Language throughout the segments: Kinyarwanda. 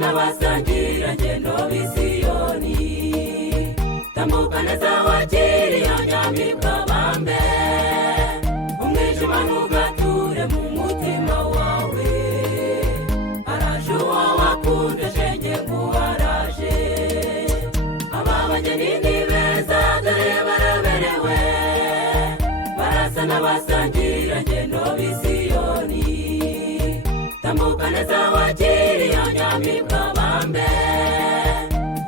n'abasangira ngendo b'Isiyoni. Tambuka neza wakire iyo nyamibwa bambe, umwijima ntugature mu mutima wawe. Araje uwo wakunze shenge nguwaraje, aba bageni ni beza dore baraberewe, barasa n'abasangira ngendo b'Isiyoni. Tambuka neza wakire iyo nyamibwa bambe,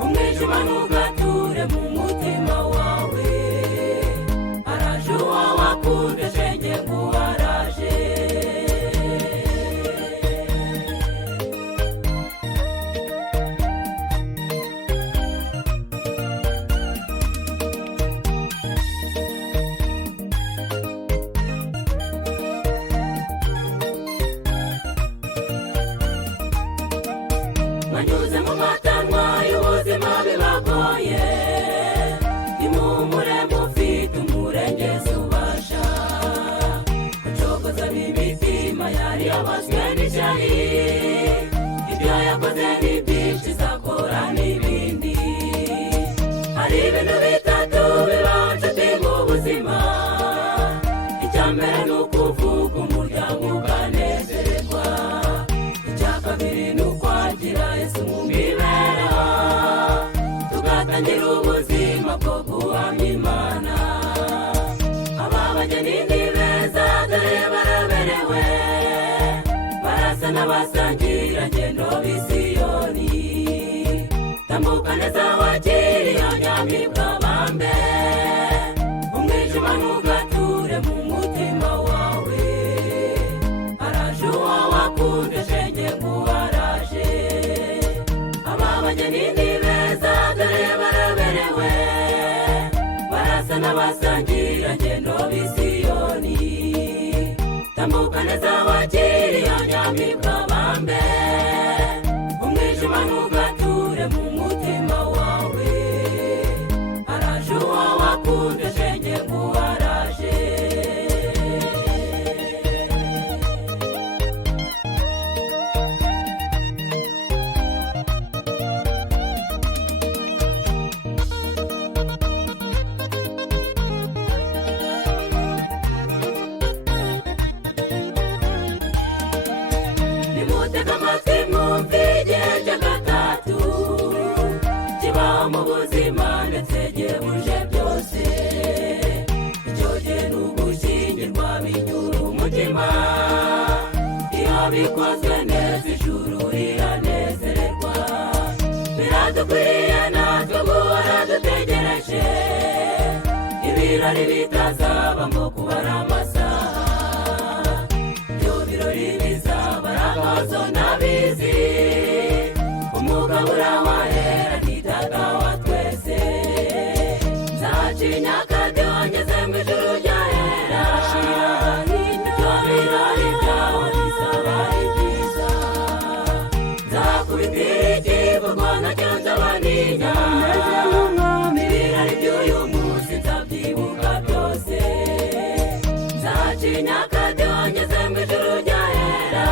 umwijima ntugature mu mutima wawe. Araje uwo wakunze shenge nguwaraje. Banyuze mu matanwa y'ubuzima bibagoye, imumure mufite umurengezi ubasha gucogoza n'imitima yari yabaswe n'ishyari. Ibyo yakoze ni byinshi, izakora n'ibindi. Hari ibintu bitatu bibaho nshuti mu buzima. Icya mbere ni ukuvuka umuryango ukanezererwa. Icya kabiri ni ukwagira Yesu mu mibereho, tugatangira ubuzima bwo guhamya Imana. Aba bageni ni beza dore baraberewe, barasa n'abasangira ngendo b'Isiyoni. Tambuka neza wakire iyo nyamibwa bambe, umwijima ntugature mu mutima wawe. Araje uwo wakunze shenge nguwaraje, aba bageni ni beza dore baraberewe, barasa n'abasangira ngendo b'Isiyoni. Tambuka neza wakire iyo nyamibwa bambe, umwijima ntugature mu mutima wawe. Araje uwo wakunze shenge nguwaraje. Nimutega amatwi mwumve igihe cya gatatu kibaho mu buzima ndetse gihebuje byose. Icyo gihe ni ugushyingirwa binyura umutima. Iyo bikozwe neza ijuru riranezererwa. Biradukwiriye natwe guhora dutegereje ibirori bitazaba ngo kubara amasaha. Ibyo birori bizabara amaso n'abizi. Umugabura wahera ni Data wa twese. Nzacinya akadiho ngeze mu ijuru ryahera. Ibyo birori byawe bizaba ari byiza. Nzakubitira ikivugo nacyo nzaba ninya. Ibirori by'uyu munsi nzabyibuka byose. Nzacinya akadiho ngeze mu ijuru ryahera.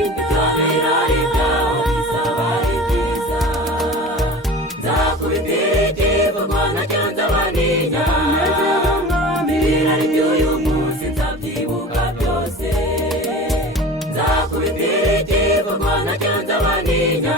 Ibyo birori byawe bizaba ari byiza. Nzakubitira ikivugo nacyo nzaba ninya. Ibirori by'uyu munsi nzabyibuka byose. Nzakubitira ikivugo nacyo nzaba ninya.